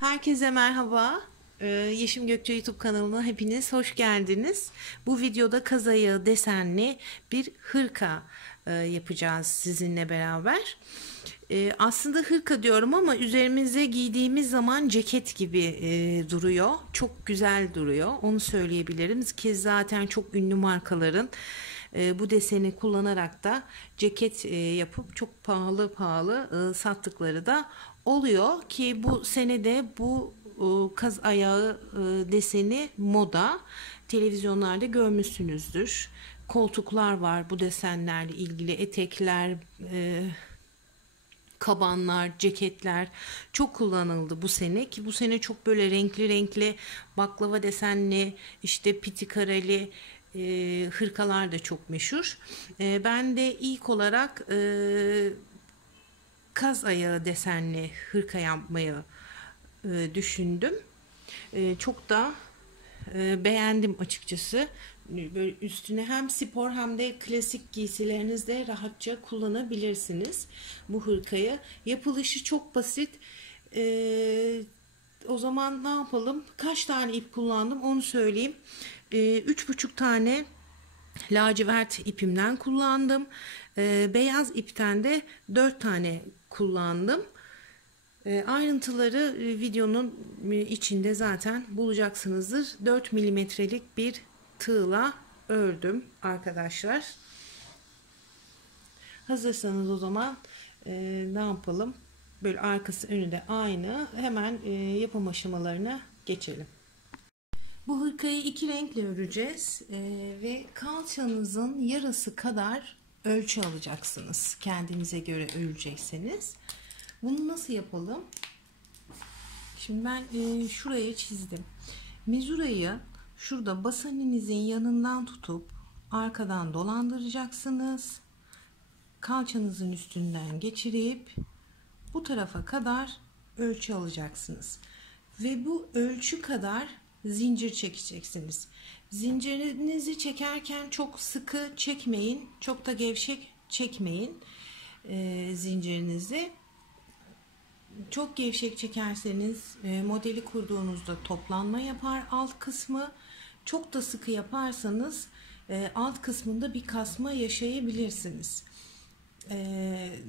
Herkese merhaba. Yeşim Gökçe YouTube kanalına hepiniz hoş geldiniz. Bu videoda kaz ayağı desenli bir hırka yapacağız sizinle beraber. Aslında hırka diyorum ama üzerimize giydiğimiz zaman ceket gibi duruyor. Çok güzel duruyor. Onu söyleyebilirim ki zaten çok ünlü markaların bu deseni kullanarak da ceket yapıp çok pahalı sattıkları da oluyor ki bu senede bu kaz ayağı deseni moda. Televizyonlarda görmüşsünüzdür. Koltuklar var bu desenlerle ilgili, etekler, kabanlar, ceketler çok kullanıldı bu sene ki bu sene çok böyle renkli renkli baklava desenli, işte pitikareli hırkalar da çok meşhur. Ben de ilk olarak kaz ayağı desenli hırka yapmayı düşündüm. Çok da beğendim açıkçası. Böyle üstüne hem spor hem de klasik giysilerinizde rahatça kullanabilirsiniz bu hırkayı. Yapılışı çok basit. O zaman ne yapalım? Kaç tane ip kullandım onu söyleyeyim. 3,5 tane lacivert ipimden kullandım. Beyaz ipten de 4 tane kullandım. Ayrıntıları videonun içinde zaten bulacaksınızdır. 4 milimetrelik bir tığla ördüm arkadaşlar. Hazırsanız o zaman ne yapalım? Böyle arkası önü de aynı. Hemen yapım aşamalarına geçelim. Bu hırkayı iki renkle öreceğiz ve kalçanızın yarısı kadar ölçü alacaksınız. Kendinize göre örecekseniz. Bunu nasıl yapalım? Şimdi ben şuraya çizdim. Mezurayı şurada baseninizin yanından tutup arkadan dolandıracaksınız. Kalçanızın üstünden geçirip bu tarafa kadar ölçü alacaksınız. Ve bu ölçü kadar zincir çekeceksiniz. Zincirinizi çekerken çok sıkı çekmeyin. Çok da gevşek çekmeyin zincirinizi. Çok gevşek çekerseniz modeli kurduğunuzda toplanma yapar alt kısmı. Çok da sıkı yaparsanız alt kısmında bir kasma yaşayabilirsiniz.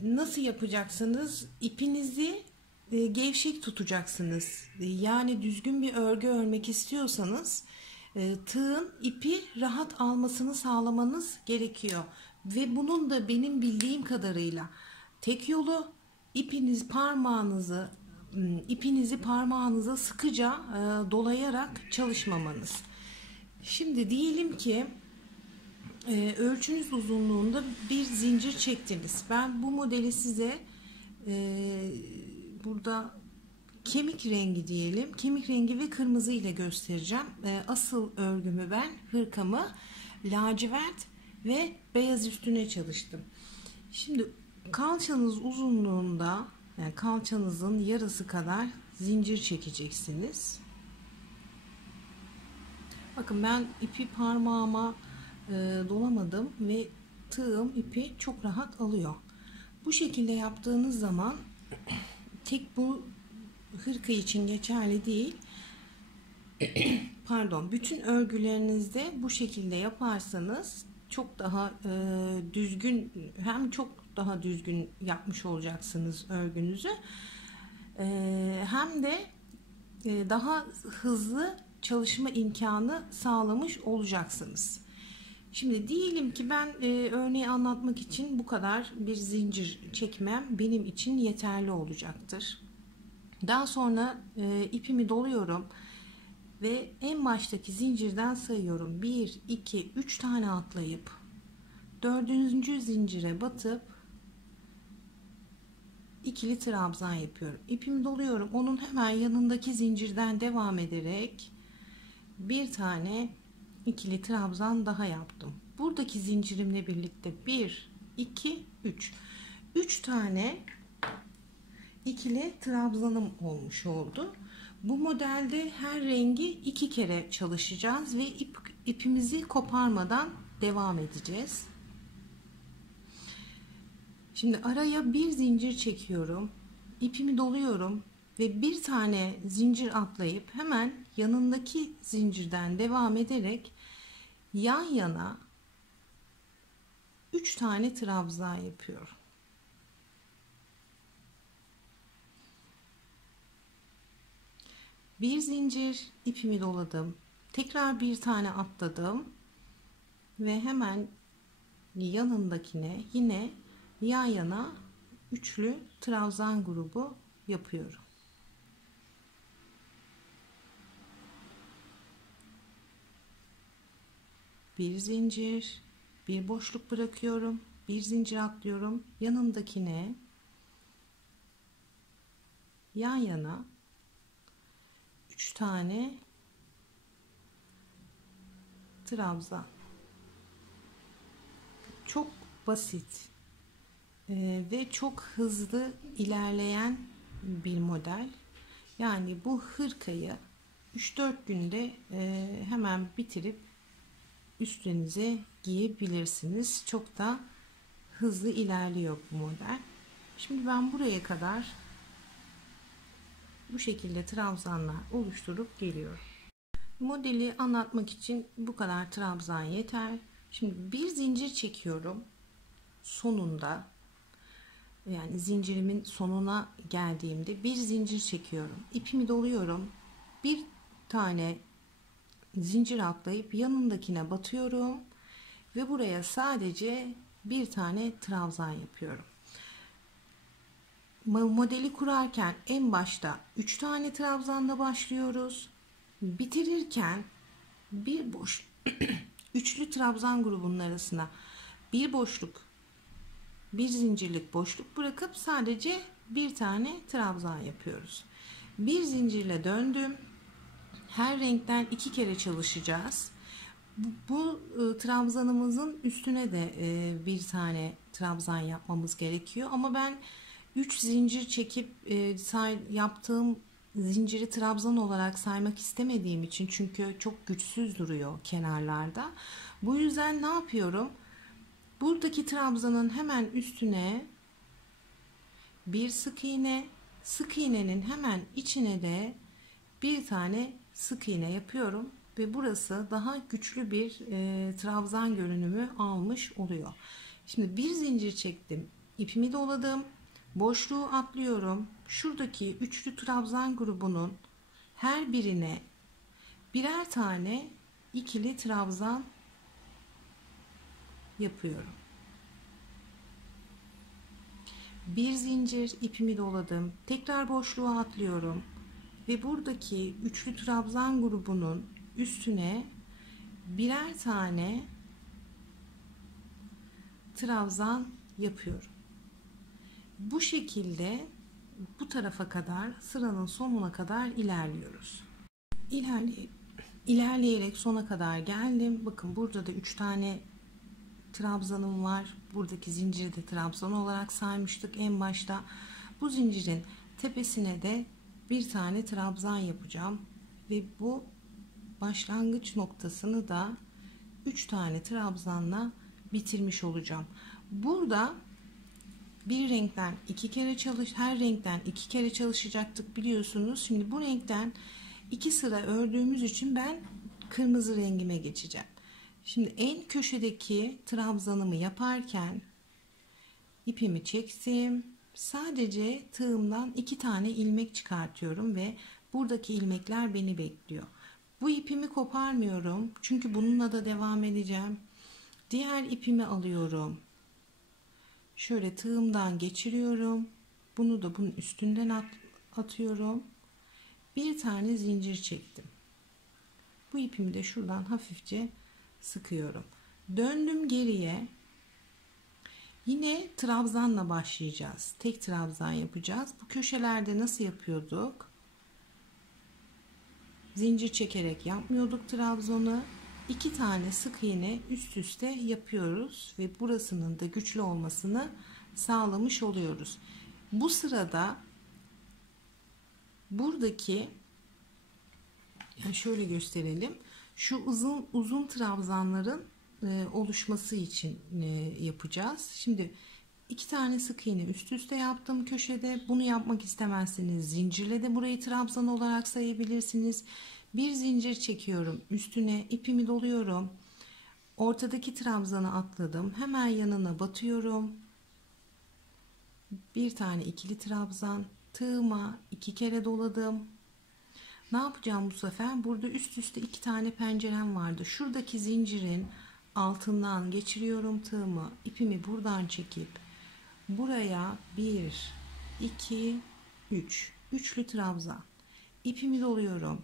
Nasıl yapacaksınız? İpinizi gevşek tutacaksınız. Yani düzgün bir örgü örmek istiyorsanız tığın ipi rahat almasını sağlamanız gerekiyor. Ve bunun da benim bildiğim kadarıyla tek yolu ipinizi parmağınıza sıkıca dolayarak çalışmamanız. Şimdi diyelim ki ölçünüz uzunluğunda bir zincir çektiniz. Ben bu modeli size burada kemik rengi diyelim. Kemik rengi ve kırmızı ile göstereceğim. Asıl örgümü ben hırkamı lacivert ve beyaz üstüne çalıştım. Şimdi kalçanız uzunluğunda, yani kalçanızın yarısı kadar zincir çekeceksiniz. Bakın ben ipi parmağıma dolamadım ve tığım ipi çok rahat alıyor. Bu şekilde yaptığınız zaman tek bu hırka için geçerli değil. Pardon, bütün örgülerinizde bu şekilde yaparsanız çok daha düzgün, hem çok daha düzgün yapmış olacaksınız örgünüzü, hem de daha hızlı çalışma imkanı sağlamış olacaksınız. Şimdi diyelim ki ben örneği anlatmak için bu kadar bir zincir çekmem benim için yeterli olacaktır. Daha sonra ipimi doluyorum ve en baştaki zincirden sayıyorum. 1, 2, 3 tane atlayıp 4. zincire batıp ikili trabzan yapıyorum. İpimi doluyorum. Onun hemen yanındaki zincirden devam ederek bir tane ikili trabzan daha yaptım. Buradaki zincirimle birlikte 1, 2, 3. 3 tane ikili trabzanım olmuş oldu. Bu modelde her rengi 2 kere çalışacağız ve ipimizi koparmadan devam edeceğiz. Şimdi araya bir zincir çekiyorum. İpimi doluyorum ve bir tane zincir atlayıp hemen yanındaki zincirden devam ederek yan yana 3 tane trabzan yapıyorum. Bir zincir, ipimi doladım. Tekrar bir tane atladım ve hemen yanındakine yine yan yana üçlü trabzan grubu yapıyorum. Bir zincir, bir boşluk bırakıyorum, bir zincir atlıyorum, yanındakine yan yana 3 tane trabzan. Çok basit ve çok hızlı ilerleyen bir model. Yani bu hırkayı 3-4 günde hemen bitirip üstünüze giyebilirsiniz. Çok da hızlı ilerliyor bu model. Şimdi ben buraya kadar bu şekilde trabzanlar oluşturup geliyorum. Modeli anlatmak için bu kadar trabzan yeter. Şimdi bir zincir çekiyorum. Sonunda, yani zincirimin sonuna geldiğimde bir zincir çekiyorum. İpimi doluyorum. Bir tane zincir atlayıp yanındakine batıyorum ve buraya sadece bir tane trabzan yapıyorum. Modeli kurarken en başta 3 tane trabzanla başlıyoruz. Bitirirken bir boş üçlü trabzan grubunun arasına bir boşluk, bir zincirlik boşluk bırakıp sadece bir tane trabzan yapıyoruz. Bir zincirle döndüm. Her renkten 2 kere çalışacağız. Bu trabzanımızın üstüne de bir tane trabzan yapmamız gerekiyor. Ama ben 3 zincir çekip yaptığım zinciri trabzan olarak saymak istemediğim için, çünkü çok güçsüz duruyor kenarlarda. Bu yüzden ne yapıyorum? Buradaki trabzanın hemen üstüne bir sık iğne, sık iğnenin hemen içine de bir tane sık iğne yapıyorum ve burası daha güçlü bir trabzan görünümü almış oluyor. Şimdi bir zincir çektim, ipimi doladım, boşluğu atlıyorum. Şuradaki üçlü trabzan grubunun her birine birer tane ikili trabzan yapıyorum. Bir zincir, ipimi doladım, tekrar boşluğa atlıyorum ve buradaki üçlü trabzan grubunun üstüne birer tane trabzan yapıyorum. Bu şekilde bu tarafa kadar, sıranın sonuna kadar ilerliyoruz. İlerleyerek sona kadar geldim. Bakın burada da 3 tane trabzanım var. Buradaki zinciri de trabzan olarak saymıştık en başta. Bu zincirin tepesine de bir tane trabzan yapacağım ve bu başlangıç noktasını da 3 tane trabzanla bitirmiş olacağım. Burada bir renkten 2 kere her renkten 2 kere çalışacaktık biliyorsunuz. Şimdi bu renkten 2 sıra ördüğümüz için ben kırmızı rengime geçeceğim. Şimdi en köşedeki trabzanımı yaparken ipimi çektim. Sadece tığımdan 2 tane ilmek çıkartıyorum ve buradaki ilmekler beni bekliyor. Bu ipimi koparmıyorum çünkü bununla da devam edeceğim. Diğer ipimi alıyorum. Şöyle tığımdan geçiriyorum. Bunu da bunun üstünden atıyorum. Bir tane zincir çektim. Bu ipimi de şuradan hafifçe sıkıyorum. Döndüm geriye. Yine trabzanla başlayacağız. Tek trabzan yapacağız. Bu köşelerde nasıl yapıyorduk? Zincir çekerek yapmıyorduk trabzanı. 2 tane sık iğne üst üste yapıyoruz ve burasının da güçlü olmasını sağlamış oluyoruz. Bu sırada buradaki, yani şöyle gösterelim. Şu uzun trabzanların oluşması için yapacağız. Şimdi 2 tane sık iğne üst üste yaptım köşede. Bunu yapmak istemezseniz zincirle de burayı trabzan olarak sayabilirsiniz. Bir zincir çekiyorum, üstüne ipimi doluyorum, ortadaki trabzanı atladım, hemen yanına batıyorum, bir tane ikili trabzan, tığıma 2 kere doladım. Ne yapacağım bu sefer? Burada üst üste 2 tane pencerem vardı. Şuradaki zincirin altından geçiriyorum tığımı, ipimi buradan çekip buraya 1 2 3 üçlü trabzan, ipimi doluyorum,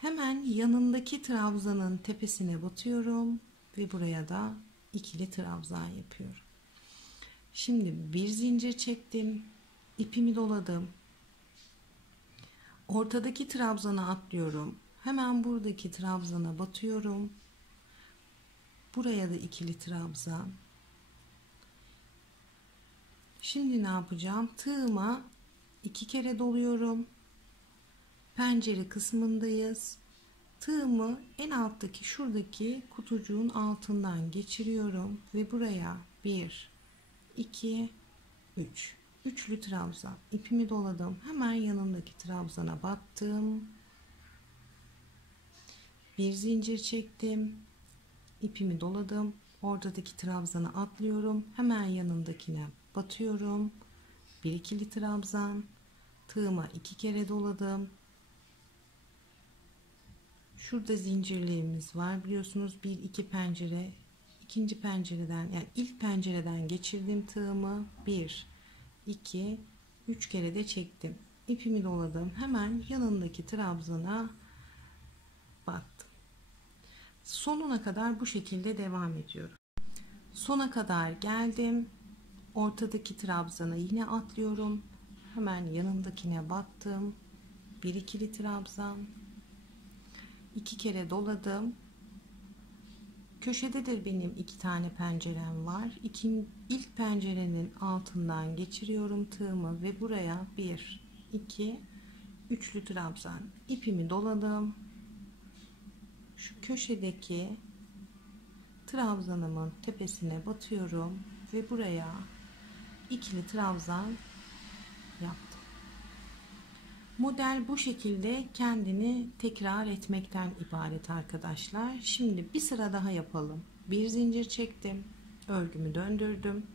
hemen yanındaki trabzanın tepesine batıyorum ve buraya da ikili trabzan yapıyorum. Şimdi bir zincir çektim, ipimi doladım, ortadaki trabzana atlıyorum, hemen buradaki trabzana batıyorum, buraya da ikili trabzan. Şimdi ne yapacağım? Tığıma 2 kere doluyorum, pencere kısmındayız, tığımı en alttaki şuradaki kutucuğun altından geçiriyorum ve buraya 1 2 3 üçlü trabzan, ipimi doladım, hemen yanındaki trabzana battım, bir zincir çektim, ipimi doladım, ortadaki trabzana atlıyorum, hemen yanındakine batıyorum, bir ikili trabzan, tığıma 2 kere doladım. Şurada zincirlerimiz var biliyorsunuz, bir iki pencere, ikinci pencereden yani ilk pencereden geçirdim tığımı, 1 2 3 kere de çektim, ipimi doladım, hemen yanındaki trabzana battım. Sonuna kadar bu şekilde devam ediyorum. Sona kadar geldim, ortadaki trabzana yine atlıyorum, hemen yanındakine battım, bir ikili trabzan, 2 kere doladım. Köşede de benim 2 tane pencerem var. İlk pencerenin altından geçiriyorum tığımı ve buraya 1 2 üçlü trabzan, ipimi doladım. Şu köşedeki trabzanımın tepesine batıyorum ve buraya ikili trabzan yaptım. Model bu şekilde kendini tekrar etmekten ibaret arkadaşlar. Şimdi bir sıra daha yapalım. Bir zincir çektim, örgümü döndürdüm.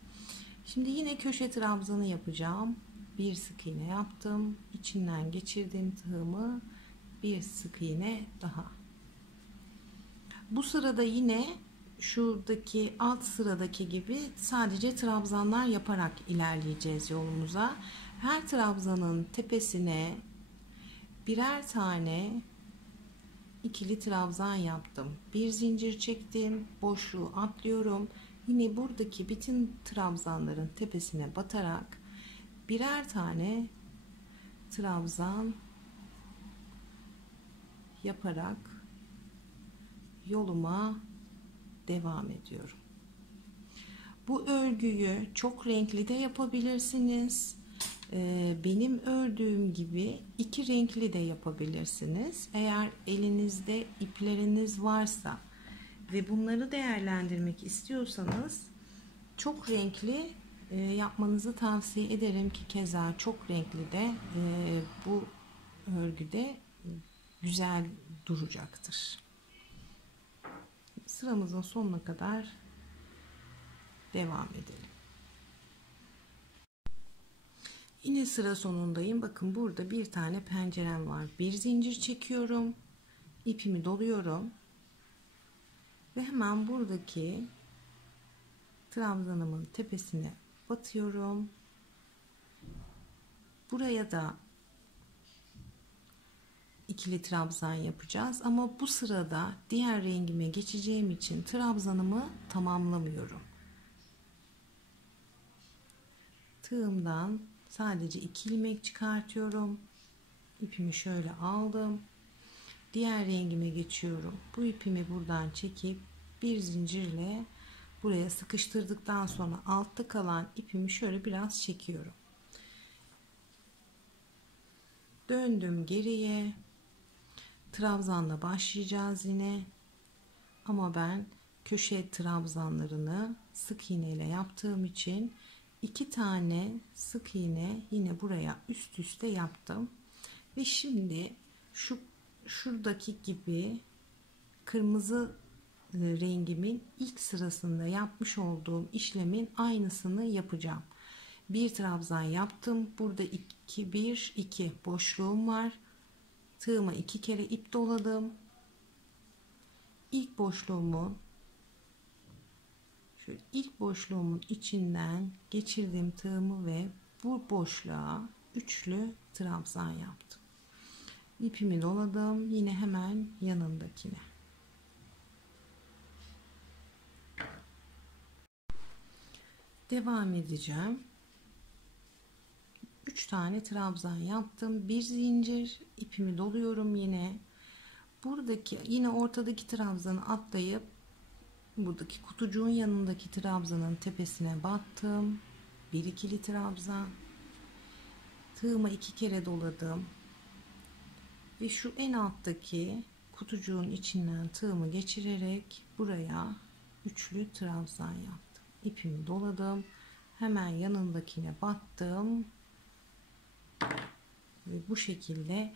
Şimdi yine köşe trabzanı yapacağım. Bir sık iğne yaptım, içinden geçirdim tığımı, bir sık iğne daha. Bu sırada yine şuradaki alt sıradaki gibi sadece trabzanlar yaparak ilerleyeceğiz yolumuza. Her trabzanın tepesine birer tane ikili trabzan yaptım, bir zincir çektim, boşluğu atlıyorum, yine buradaki bütün trabzanların tepesine batarak birer tane trabzan yaparak yoluma devam ediyorum. Bu örgüyü çok renkli de yapabilirsiniz. Benim ördüğüm gibi 2 renkli de yapabilirsiniz. Eğer elinizde ipleriniz varsa ve bunları değerlendirmek istiyorsanız çok renkli yapmanızı tavsiye ederim ki keza çok renkli de bu örgüde güzel duracaktır. Sıramızın sonuna kadar devam edelim. Yine sıra sonundayım. Bakın burada bir tane pencerem var. Bir zincir çekiyorum, ipimi doluyorum ve hemen buradaki trabzanımın tepesine batıyorum. Buraya da ikili trabzan yapacağız ama bu sırada diğer rengime geçeceğim için trabzanımı tamamlamıyorum. Tığımdan sadece 2 ilmek çıkartıyorum, ipimi şöyle aldım, diğer rengime geçiyorum, bu ipimi buradan çekip bir zincirle buraya sıkıştırdıktan sonra altta kalan ipimi şöyle biraz çekiyorum, döndüm geriye, trabzanla başlayacağız yine ama ben köşe trabzanlarını sık iğne ile yaptığım için 2 tane sık iğne yine buraya üst üste yaptım ve şimdi şuradaki gibi kırmızı rengimin ilk sırasında yapmış olduğum işlemin aynısını yapacağım. Bir trabzan yaptım. Burada 2 1 2 boşluğum var. Tığıma 2 kere ip doladım. İlk boşluğumun içinden geçirdim tığımı ve bu boşluğa üçlü trabzan yaptım. İpimi doladım. Yine hemen yanındakine. Devam edeceğim. 3 tane trabzan yaptım. Bir zincir, ipimi doluyorum yine. Buradaki yine ortadaki trabzanı atlayıp buradaki kutucuğun yanındaki trabzanın tepesine battım. Bir ikili trabzan. Tığıma 2 kere doladım. Ve şu en alttaki kutucuğun içinden tığımı geçirerek buraya üçlü trabzan yaptım. İpimi doladım. Hemen yanındakine battım. Ve bu şekilde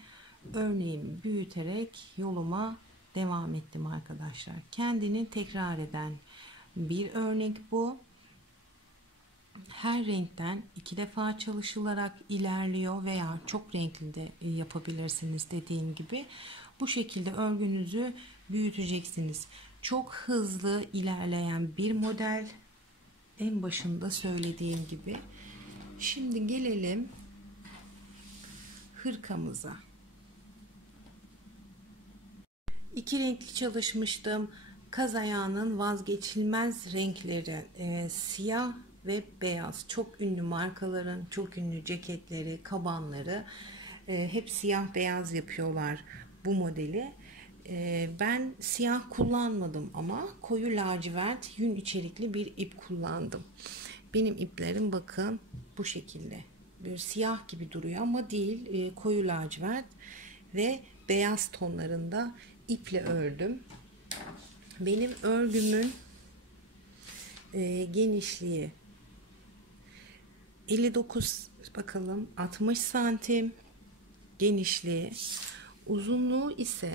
örneğimi büyüterek yoluma devam ettim arkadaşlar. Kendini tekrar eden bir örnek bu. Her renkten 2 defa çalışılarak ilerliyor veya çok renkli de yapabilirsiniz dediğim gibi. Bu şekilde örgünüzü büyüteceksiniz. Çok hızlı ilerleyen bir model, en başında söylediğim gibi. Şimdi gelelim hırkamıza. 2 renkli çalışmıştım. Kaz ayağının vazgeçilmez renkleri siyah ve beyaz. Çok ünlü markaların çok ünlü ceketleri, kabanları hep siyah beyaz yapıyorlar bu modeli. Ben siyah kullanmadım ama koyu lacivert yün içerikli bir ip kullandım. Benim iplerim bakın bu şekilde. Böyle siyah gibi duruyor ama değil, koyu lacivert ve beyaz tonlarında iple ördüm. Benim örgümün genişliği 59, bakalım 60 santim genişliği, uzunluğu ise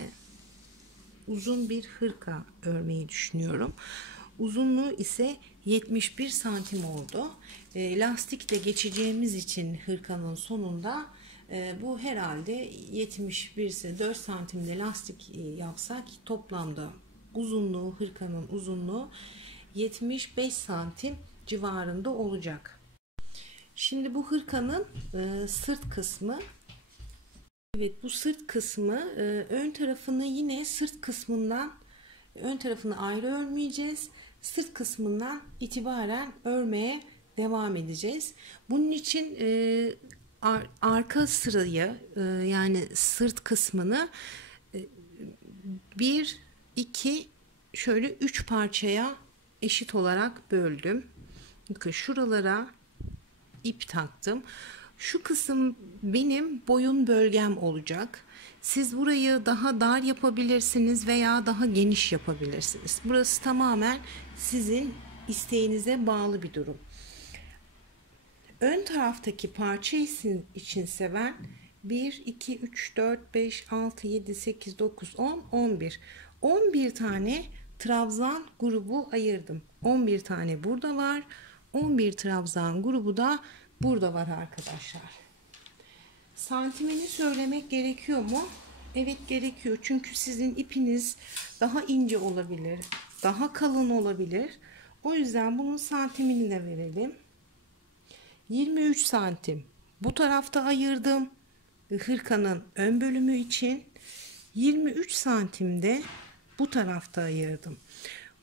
uzun bir hırka örmeyi düşünüyorum. Uzunluğu ise 71 santim oldu. Lastik de geçeceğimiz için hırkanın sonunda bu herhalde 71 ise 4 santimde lastik yapsak toplamda uzunluğu, hırkanın uzunluğu 75 santim civarında olacak. Şimdi bu hırkanın sırt kısmı. Evet, bu sırt kısmı ön tarafını yine sırt kısmından, ön tarafını ayrı örmeyeceğiz. Sırt kısmından itibaren örmeye devam edeceğiz. Bunun için arka sırayı yani sırt kısmını 1 2 şöyle 3 parçaya eşit olarak böldüm. Bakın şuralara ip taktım. Şu kısım benim boyun bölgem olacak. Siz burayı daha dar yapabilirsiniz veya daha geniş yapabilirsiniz. Burası tamamen sizin isteğinize bağlı bir durum. Ön taraftaki parça içinse ben 1, 2, 3, 4, 5, 6, 7, 8, 9, 10, 11. 11 tane trabzan grubu ayırdım. 11 tane burada var. 11 trabzan grubu da burada var arkadaşlar. Santimini söylemek gerekiyor mu? Evet, gerekiyor. Çünkü sizin ipiniz daha ince olabilir, daha kalın olabilir. O yüzden bunun santimini de verelim. 23 santim bu tarafta ayırdım. Hırkanın ön bölümü için 23 santimde bu tarafta ayırdım.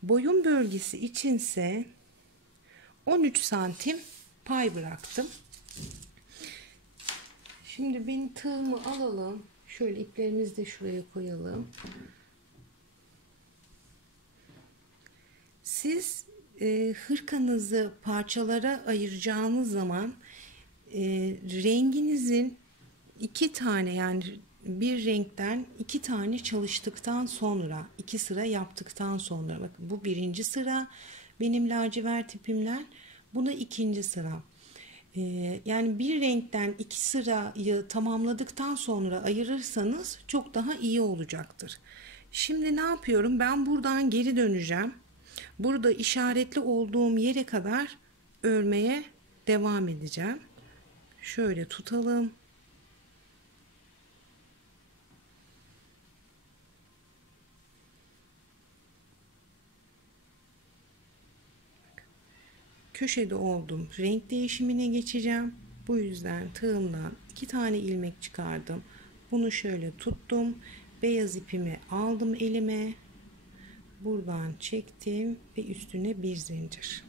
Boyun bölgesi içinse 13 santim pay bıraktım. Şimdi benim tığımı alalım. Şöyle iplerimizi de şuraya koyalım. Siz hırkanızı parçalara ayıracağınız zaman renginizin 2 tane, yani bir renkten 2 tane çalıştıktan sonra, 2 sıra yaptıktan sonra, bakın bu birinci sıra benim lacivert ipimler, bu da ikinci sıra. Yani bir renkten 2 sırayı tamamladıktan sonra ayırırsanız çok daha iyi olacaktır. Şimdi ne yapıyorum? Ben buradan geri döneceğim. Burada işaretli olduğum yere kadar örmeye devam edeceğim. Şöyle tutalım. Köşede oldum. Renk değişimine geçeceğim. Bu yüzden tığımdan 2 tane ilmek çıkardım. Bunu şöyle tuttum. Beyaz ipimi aldım elime. Buradan çektim ve üstüne bir zincir.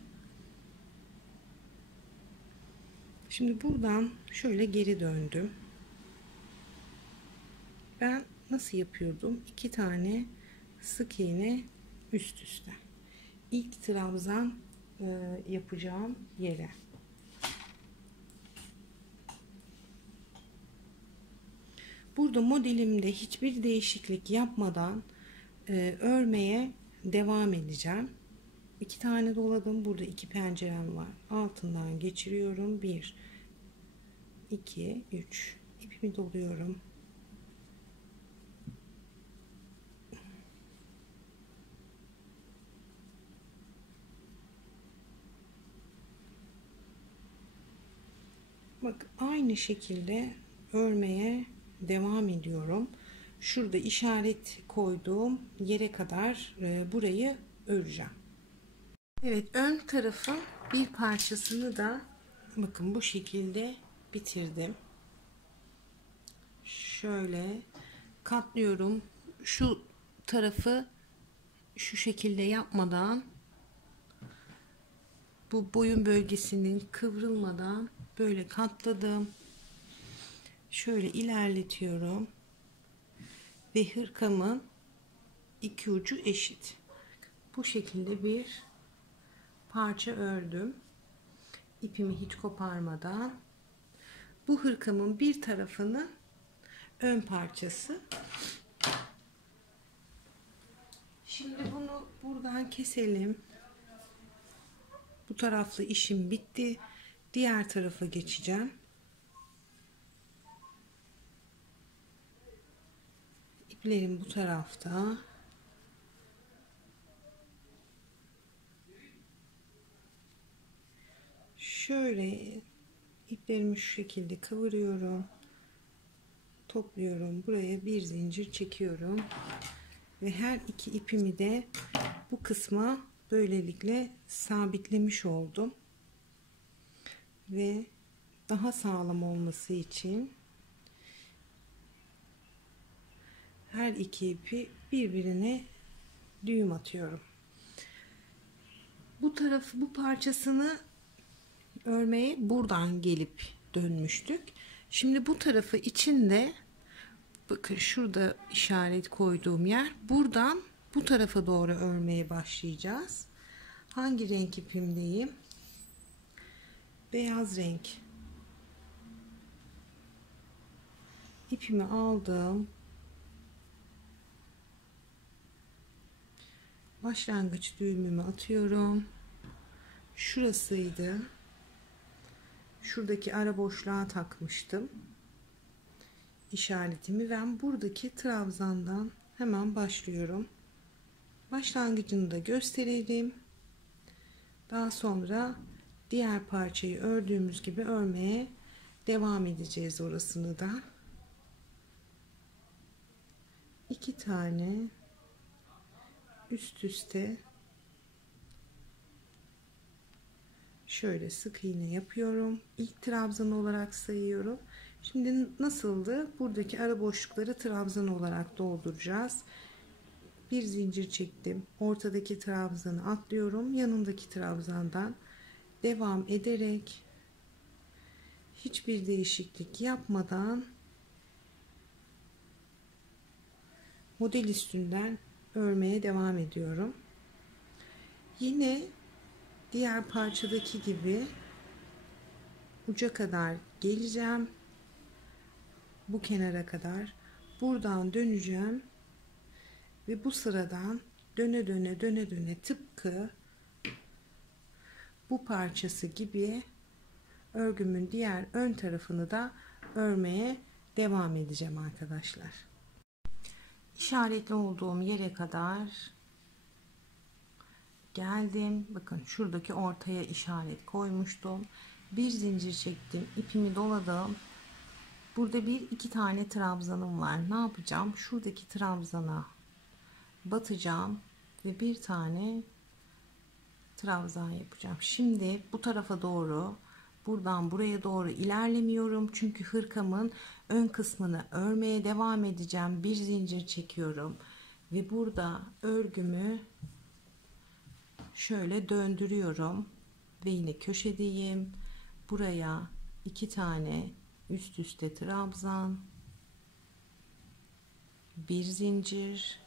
Şimdi buradan şöyle geri döndüm. Ben nasıl yapıyordum? 2 tane sık iğne üst üste. İlk trabzan yapacağım yere. Burada modelimde hiçbir değişiklik yapmadan örmeye devam edeceğim. 2 tane doladım. Burada 2 pencerem var. Altından geçiriyorum. 1 2 3 ipimi doluyorum. Bak, aynı şekilde örmeye devam ediyorum. Şurada işaret koyduğum yere kadar burayı öreceğim. Evet, ön tarafın bir parçasını da bakın bu şekilde bitirdim. Şöyle katlıyorum. Şu tarafı şu şekilde yapmadan, bu boyun bölgesinin kıvrılmadan böyle katladım. Şöyle ilerletiyorum ve hırkamın iki ucu eşit. Bu şekilde bir parça ördüm. İpimi hiç koparmadan. Bu hırkamın bir tarafının ön parçası. Şimdi bunu buradan keselim. Bu taraflı işim bitti. Diğer tarafa geçeceğim. İplerim bu tarafta. Şöyle iplerimi şu şekilde kıvırıyorum. Topluyorum. Buraya bir zincir çekiyorum. Ve her iki ipimi de bu kısma böylelikle sabitlemiş oldum. Ve daha sağlam olması için her iki ipi birbirine düğüm atıyorum. Bu tarafı, bu parçasını örmeye buradan gelip dönmüştük. Şimdi bu tarafı içinde, bakın şurada işaret koyduğum yer, buradan bu tarafa doğru örmeye başlayacağız. Hangi renk ipimdeyim? Beyaz renk. İpimi aldım. Başlangıç düğümümü atıyorum. Şurasıydı. Şuradaki ara boşluğa takmıştım işaretimi. Ben buradaki trabzandan hemen başlıyorum. Başlangıcını da gösterelim. Daha sonra diğer parçayı ördüğümüz gibi örmeye devam edeceğiz orasını da. 2 tane üst üste şöyle sık iğne yapıyorum. İlk trabzan olarak sayıyorum. Şimdi nasıldı? Buradaki ara boşlukları trabzan olarak dolduracağız. Bir zincir çektim. Ortadaki trabzanı atlıyorum. Yanındaki trabzandan devam ederek hiçbir değişiklik yapmadan model üstünden örmeye devam ediyorum. Yine diğer parçadaki gibi uca kadar geleceğim. Bu kenara kadar. Buradan döneceğim. Ve bu sıradan döne döne tıpkı bu parçası gibi örgümün diğer ön tarafını da örmeye devam edeceğim arkadaşlar. İşaretli olduğum yere kadar geldim. Bakın şuradaki ortaya işaret koymuştum. Bir zincir çektim, ipimi doladım. Burada iki tane trabzanım var. Ne yapacağım? Şuradaki trabzana batacağım ve bir tane trabzan yapacağım. Şimdi bu tarafa doğru, buradan buraya doğru ilerlemiyorum. Çünkü hırkamın ön kısmını örmeye devam edeceğim. Bir zincir çekiyorum ve burada örgümü şöyle döndürüyorum ve yine köşedeyim. Buraya 2 tane üst üste trabzan, bir zincir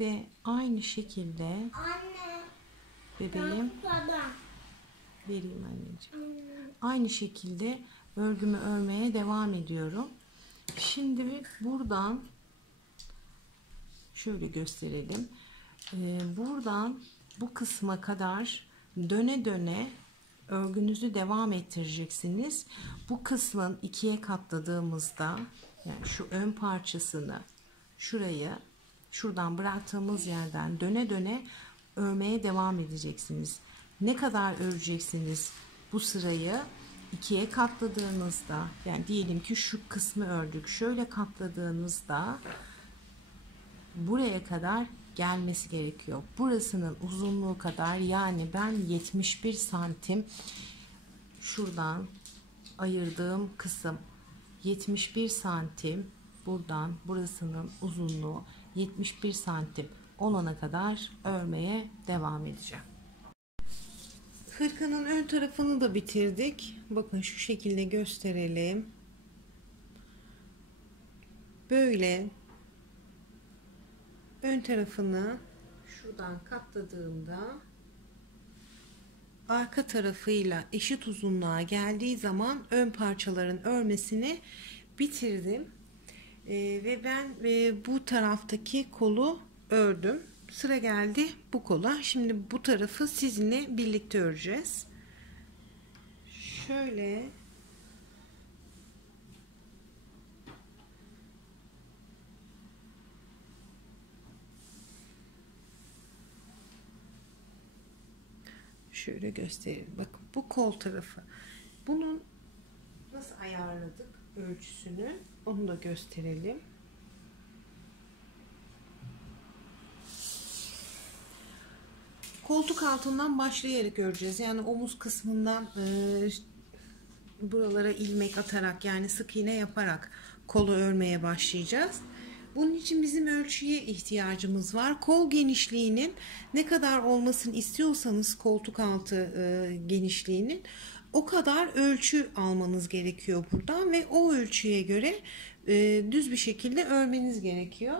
ve aynı şekilde Anne, bebeğim vereyim anneciğim. Aynı şekilde örgümü örmeye devam ediyorum. Şimdi buradan şöyle gösterelim. Buradan bu kısma kadar döne döne örgünüzü devam ettireceksiniz. Bu kısmın ikiye katladığımızda, yani şu ön parçasını şuradan bıraktığımız yerden döne döne örmeye devam edeceksiniz. Ne kadar öreceksiniz bu sırayı? İkiye katladığınızda, yani diyelim ki şu kısmı ördük, şöyle katladığınızda buraya kadar gelmesi gerekiyor. Burasının uzunluğu kadar, yani ben 71 santim şuradan ayırdığım kısım 71 santim, buradan burasının uzunluğu 71 santim olana kadar örmeye devam edeceğim. Hırkanın ön tarafını da bitirdik. Bakın şu şekilde gösterelim. Böyle ön tarafını şuradan katladığımda arka tarafıyla eşit uzunluğa geldiği zaman ön parçaların örmesini bitirdim. Ve ben bu taraftaki kolu ördüm. Sıra geldi bu kola. Şimdi bu tarafı sizinle birlikte öreceğiz. Şöyle göstereyim. Bakın bu kol tarafı. Bunun nasıl ayarladık ölçüsünü, onu da gösterelim. Koltuk altından başlayarak öreceğiz. Yani omuz kısmından buralara ilmek atarak, yani sık iğne yaparak kolu örmeye başlayacağız. Bunun için bizim ölçüye ihtiyacımız var. Kol genişliğinin ne kadar olmasını istiyorsanız, koltuk altı genişliğinin o kadar ölçü almanız gerekiyor buradan ve o ölçüye göre düz bir şekilde örmeniz gerekiyor.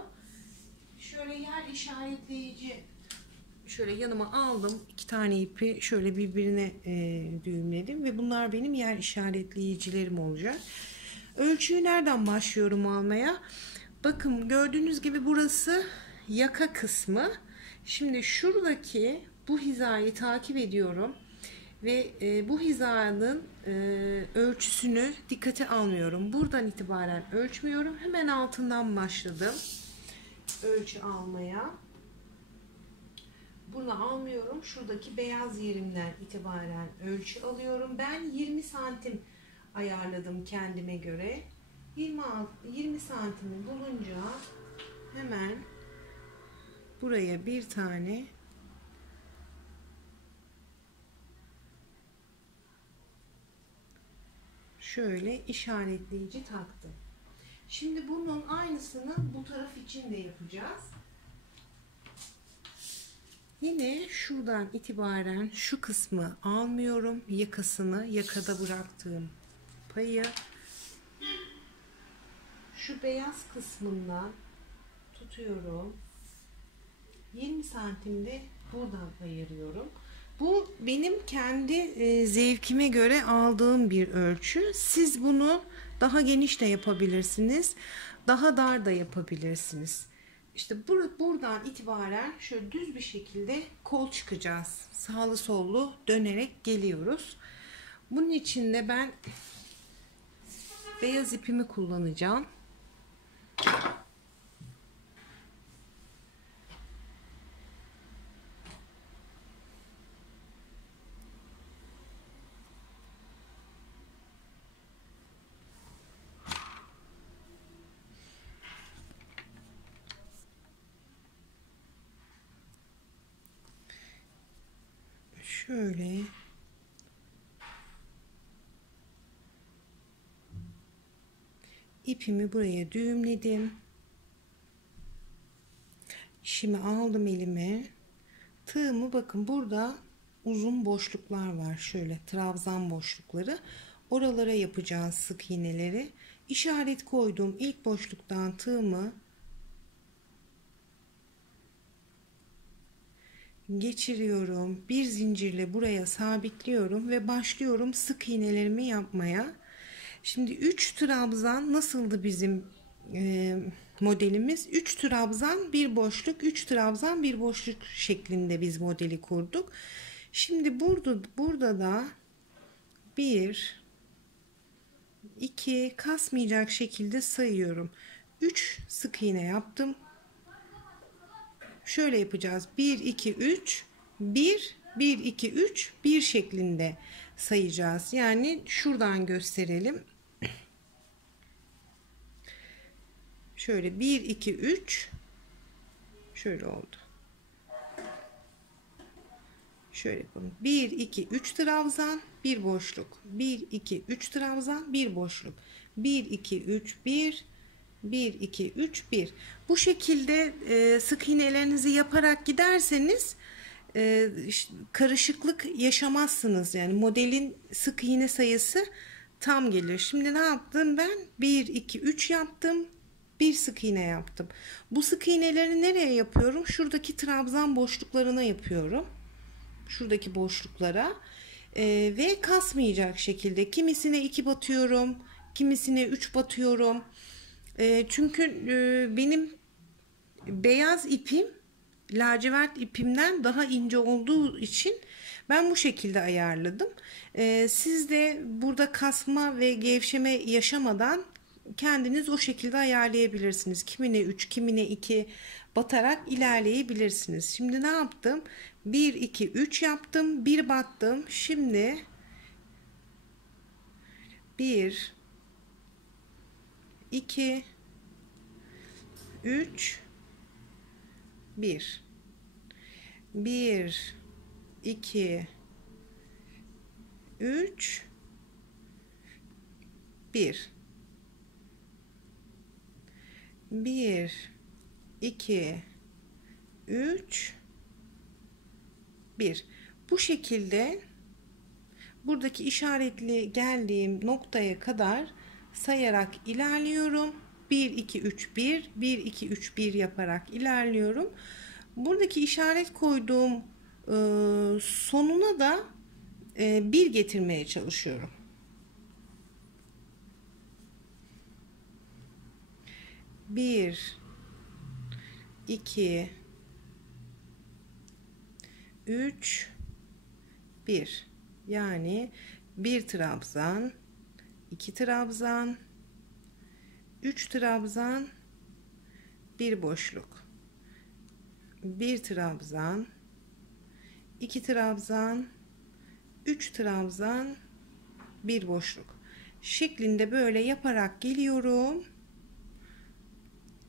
Şöyle yer işaretleyici şöyle yanıma aldım. 2 tane ipi şöyle birbirine düğümledim ve bunlar benim yer işaretleyicilerim olacak. Ölçüyü nereden başlıyorum almaya? Bakın gördüğünüz gibi burası yaka kısmı. Şimdi şuradaki bu hizayı takip ediyorum ve bu hizanın ölçüsünü dikkate almıyorum. Buradan itibaren ölçmüyorum. Hemen altından başladım ölçü almaya. Bunu almıyorum. Şuradaki beyaz yerimden itibaren ölçü alıyorum. Ben 20 santim ayarladım kendime göre. 20 santimi bulunca hemen buraya bir tane şöyle işaretleyici taktım. Şimdi bunun aynısını bu taraf için de yapacağız. Yine şuradan itibaren şu kısmı almıyorum. Yakasını, yakada bıraktığım payı şu beyaz kısmından tutuyorum. 20 santimde buradan ayırıyorum. Bu benim kendi zevkime göre aldığım bir ölçü. Siz bunu daha geniş de yapabilirsiniz. Daha dar da yapabilirsiniz. İşte buradan itibaren şöyle düz bir şekilde kol çıkacağız. Sağlı sollu dönerek geliyoruz. Bunun için de ben beyaz ipimi kullanacağım. Şöyle ipimi buraya düğümledim. İşimi aldım elime. Tığımı bakın, burada uzun boşluklar var. Şöyle trabzan boşlukları. Oralara yapacağız sık iğneleri. İşaret koyduğum ilk boşluktan tığımı geçiriyorum. Bir zincirle buraya sabitliyorum ve başlıyorum sık iğnelerimi yapmaya. Şimdi 3 trabzan nasıldı bizim modelimiz? 3 trabzan bir boşluk, 3 trabzan bir boşluk şeklinde biz modeli kurduk. Şimdi burada da 1 2 kasmayacak şekilde sayıyorum. 3 sık iğne yaptım. Şöyle yapacağız. 1 2 3 1 1 2 3 1 şeklinde sayacağız. Yani şuradan gösterelim. Şöyle 1 2 3 şöyle oldu. Şöyle yapalım. 1 2 3 trabzan, bir boşluk. 1 2 3 trabzan, bir boşluk. 1 2 3 1 1 2 3 1. Bu şekilde sık iğnelerinizi yaparak giderseniz karışıklık yaşamazsınız. Yani modelin sık iğne sayısı tam gelir. Şimdi ne yaptım ben? 1 2 3 yaptım. Bir sık iğne yaptım. Bu sık iğneleri nereye yapıyorum? Şuradaki trabzan boşluklarına yapıyorum. Şuradaki boşluklara ve kasmayacak şekilde kimisine 2 batıyorum, kimisine 3 batıyorum. Çünkü benim beyaz ipim lacivert ipimden daha ince olduğu için ben bu şekilde ayarladım. Siz de burada kasma ve gevşeme yaşamadan kendiniz o şekilde ayarlayabilirsiniz. Kimine 3, kimine 2 batarak ilerleyebilirsiniz. Şimdi ne yaptım? 1 2 3 yaptım. 1 battım. Şimdi 1 2 3 1 1 2 3 1 1 2 3 1. Bu şekilde buradaki işaretli geldiğim noktaya kadar sayarak ilerliyorum. 1 2 3 1 1 2 3 1 yaparak ilerliyorum. Buradaki işaret koyduğum sonuna da 1 getirmeye çalışıyorum. 1 2 3 1, yani bir trabzan, 2 trabzan, 3 trabzan, bir boşluk, 1 trabzan, 2 trabzan, 3 trabzan, bir boşluk şeklinde böyle yaparak geliyorum.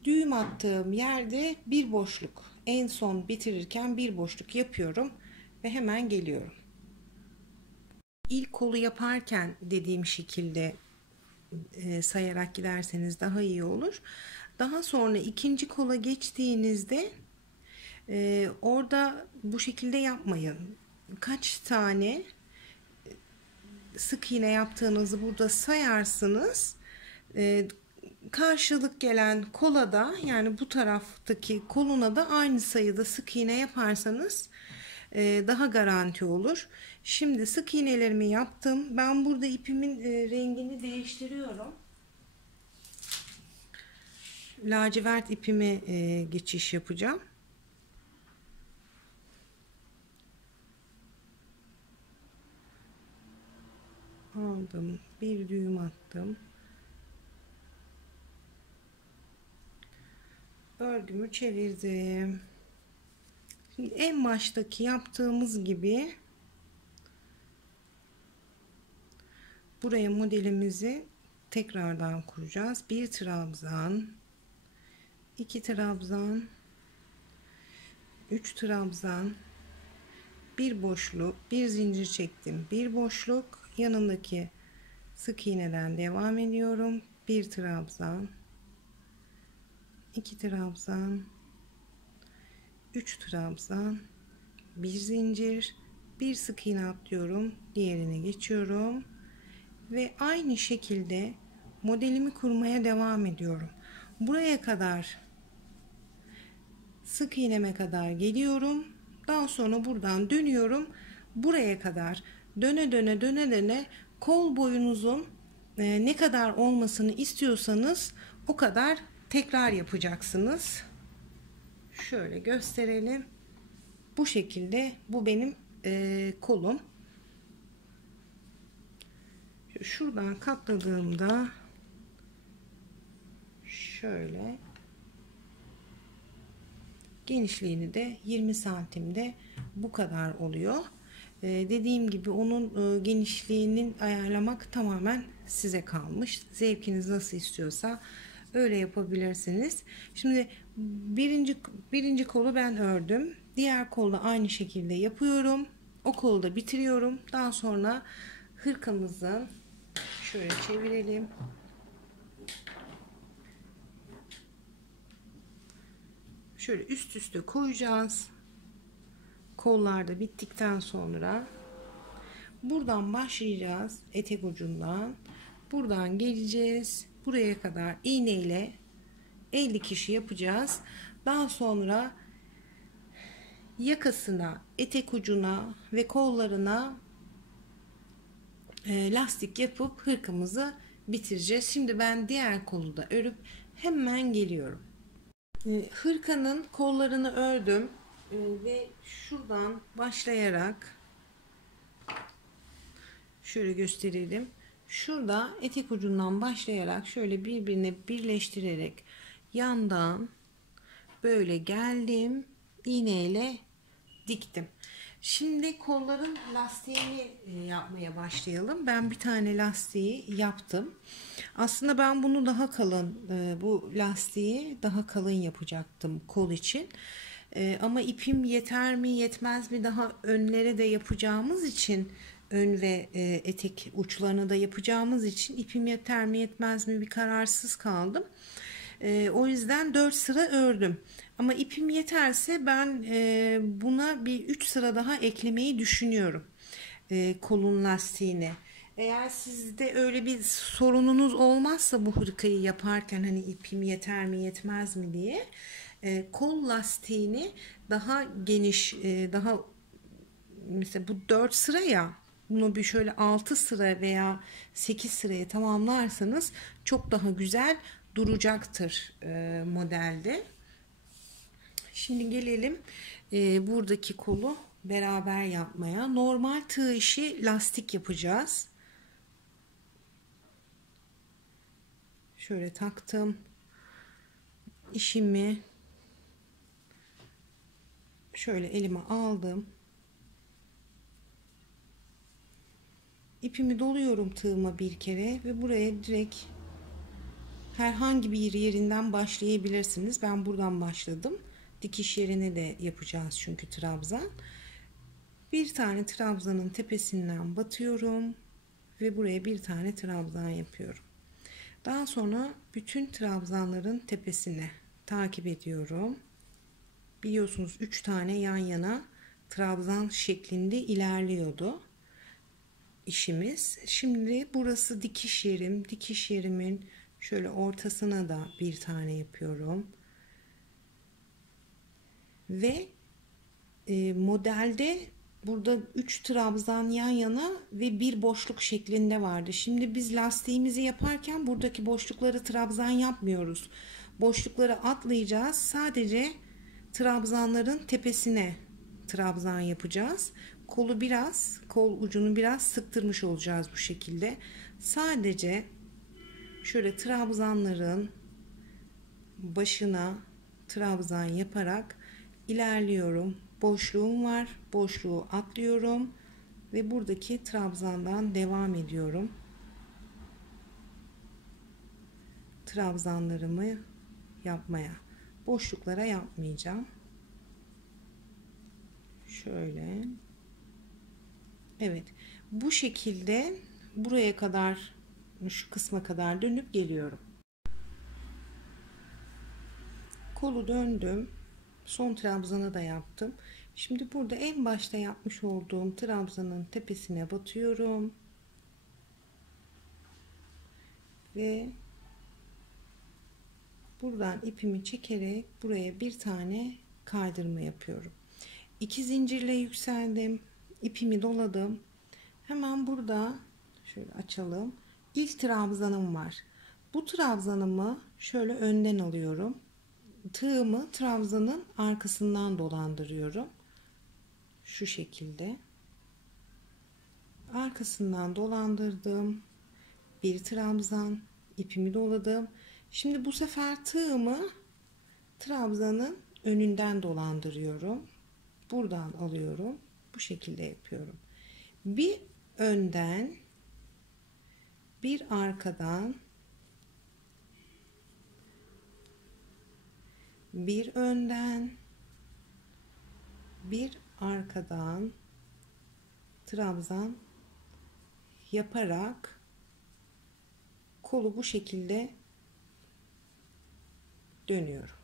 Düğüm attığım yerde bir boşluk, en son bitirirken bir boşluk yapıyorum ve hemen geliyorum. İlk kolu yaparken dediğim şekilde sayarak giderseniz daha iyi olur. Daha sonra ikinci kola geçtiğinizde orada bu şekilde yapmayın. Kaç tane sık iğne yaptığınızı burada sayarsınız. Karşılık gelen kola da, yani bu taraftaki koluna da aynı sayıda sık iğne yaparsanız daha garanti olur. Şimdi sık iğnelerimi yaptım. Ben burada ipimin rengini değiştiriyorum. Lacivert ipime geçiş yapacağım. aldım, bir düğüm attım, örgümü çevirdim. Şimdi en baştaki yaptığımız gibi buraya modelimizi tekrardan kuracağız. Bir trabzan, 2 trabzan, 3 trabzan, bir boşluk, bir zincir çektim, bir boşluk, yanındaki sık iğneden devam ediyorum. Bir trabzan, 2 trabzan, 3 trabzan, bir zincir, bir sık iğne atlıyorum, diğerine geçiyorum ve aynı şekilde modelimi kurmaya devam ediyorum. Buraya kadar sık iğneme kadar geliyorum. Daha sonra buradan dönüyorum. Buraya kadar döne döne kol boyunuzun ne kadar olmasını istiyorsanız o kadar tekrar yapacaksınız. Şöyle gösterelim. Bu şekilde bu benim kolum. Şuradan katladığımda şöyle genişliğini de 20 santimde bu kadar oluyor. Dediğim gibi onun genişliğinin ayarlamak tamamen size kalmış. Zevkiniz nasıl istiyorsa öyle yapabilirsiniz. Şimdi birinci kolu ben ördüm. Diğer kolu aynı şekilde yapıyorum. O kolu da bitiriyorum. Daha sonra hırkamızı şöyle çevirelim. Şöyle üst üste koyacağız. Kollar da bittikten sonra buradan başlayacağız, etek ucundan. Buradan geleceğiz. Buraya kadar iğne ile 50 kişi yapacağız. Daha sonra yakasına, etek ucuna ve kollarına lastik yapıp hırkamızı bitireceğiz. Şimdi ben diğer kolu da örüp hemen geliyorum. Hırkanın kollarını ördüm ve şuradan başlayarak şöyle gösterelim. Şurada etek ucundan başlayarak şöyle birbirine birleştirerek yandan böyle geldim, iğneyle diktim. Şimdi kolların lastiğini yapmaya başlayalım. Ben bir tane lastiği yaptım. Aslında ben bunu daha kalın, bu lastiği daha kalın yapacaktım kol için. Ama ipim yeter mi yetmez mi, daha önlere de yapacağımız için, ön ve etek uçlarını da yapacağımız için ipim yeter mi yetmez mi bir kararsız kaldım. O yüzden 4 sıra ördüm. Ama ipim yeterse ben buna bir 3 sıra daha eklemeyi düşünüyorum. Kolun lastiğine. Eğer sizde öyle bir sorununuz olmazsa bu hırkayı yaparken, hani ipim yeter mi yetmez mi diye, kol lastiğini daha geniş, daha mesela bu 4 sıra ya, bunu bir şöyle 6 sıra veya 8 sıraya tamamlarsanız çok daha güzel duracaktır modelde. Şimdi gelelim buradaki kolu beraber yapmaya. Normal tığ işi lastik yapacağız. Şöyle taktım. İşimi şöyle elime aldım. İpimi doluyorum tığıma bir kere ve buraya direkt herhangi bir yerinden başlayabilirsiniz. Ben buradan başladım. Dikiş yerine de yapacağız çünkü trabzan. Bir tane trabzanın tepesinden batıyorum ve buraya bir tane trabzan yapıyorum. Daha sonra bütün trabzanların tepesine takip ediyorum. Biliyorsunuz 3 tane yan yana trabzan şeklinde ilerliyordu işimiz. Şimdi burası dikiş yerim. Dikiş yerimin şöyle ortasına da bir tane yapıyorum. Ve modelde burada 3 trabzan yan yana ve bir boşluk şeklinde vardı. Şimdi biz lastiğimizi yaparken buradaki boşlukları trabzan yapmıyoruz. Boşlukları atlayacağız. Sadece trabzanların tepesine trabzan yapacağız. kol ucunu biraz sıktırmış olacağız bu şekilde. Sadece şöyle trabzanların başına trabzan yaparak ilerliyorum. Boşluğum var. Boşluğu atlıyorum ve buradaki trabzandan devam ediyorum. Trabzanlarımı yapmaya. Boşluklara yapmayacağım. Şöyle. Evet. Bu şekilde buraya kadar, şu kısma kadar dönüp geliyorum. Kolu döndüm. Son trabzanı da yaptım. Şimdi burada en başta yapmış olduğum trabzanın tepesine batıyorum. Ve buradan ipimi çekerek buraya bir tane kaydırma yapıyorum. 2 zincirle yükseldim. İpimi doladım. Hemen burada şöyle açalım. İlk trabzanım var. Bu trabzanımı şöyle önden alıyorum. Tığımı trabzanın arkasından dolandırıyorum. Şu şekilde. Arkasından dolandırdım. Bir trabzan, ipimi doladım. Şimdi bu sefer tığımı trabzanın önünden dolandırıyorum. Buradan alıyorum. Bu şekilde yapıyorum. Bir önden, bir arkadan, bir önden, bir arkadan trabzan yaparak kolu bu şekilde dönüyorum.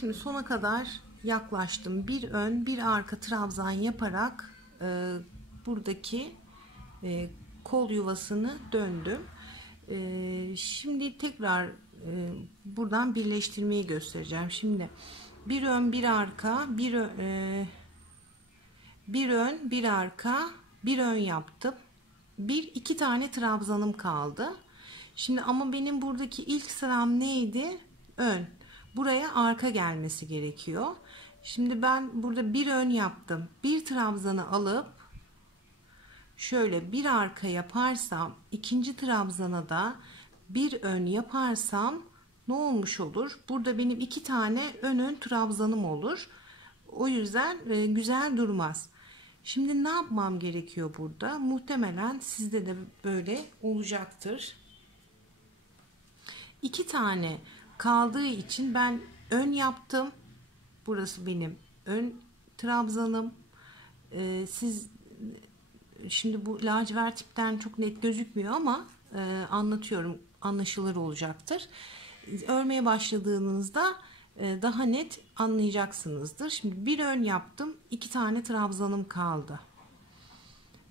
Şimdi sona kadar yaklaştım. Bir ön, bir arka trabzan yaparak buradaki kol yuvasını döndüm. Şimdi tekrar buradan birleştirmeyi göstereceğim. Şimdi bir ön, bir arka, bir ön, bir arka, bir ön yaptım. İki tane trabzanım kaldı. Şimdi ama benim buradaki ilk sıram neydi? Ön. Buraya arka gelmesi gerekiyor. Şimdi ben burada bir ön yaptım. Bir trabzanı alıp şöyle bir arka yaparsam, ikinci trabzana da bir ön yaparsam ne olmuş olur? Burada benim iki tane ön trabzanım olur. O yüzden güzel durmaz. Şimdi ne yapmam gerekiyor burada? Muhtemelen sizde de böyle olacaktır. İki tane kaldığı için ben ön yaptım. Burası benim ön trabzanım. Siz şimdi bu lacivert tipten çok net gözükmüyor ama anlatıyorum, anlaşılır olacaktır. Örmeye başladığınızda daha net anlayacaksınızdır. Şimdi bir ön yaptım. İki tane trabzanım kaldı.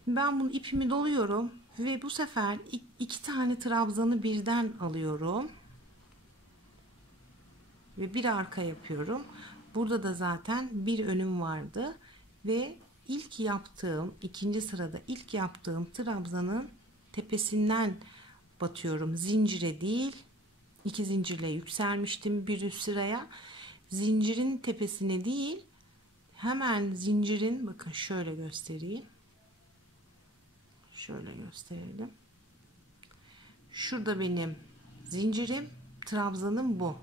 Ben bunu ipimi doluyorum ve bu sefer iki tane trabzanı birden alıyorum. Ve bir arka yapıyorum. Burada da zaten bir önüm vardı ve ikinci sırada ilk yaptığım trabzanın tepesinden batıyorum. Zincire değil, 2 zincirle yükselmiştim bir üst sıraya. Zincirin tepesine değil, hemen zincirin, bakın şöyle göstereyim. Şöyle gösterelim. Şurada benim zincirim, trabzanım bu.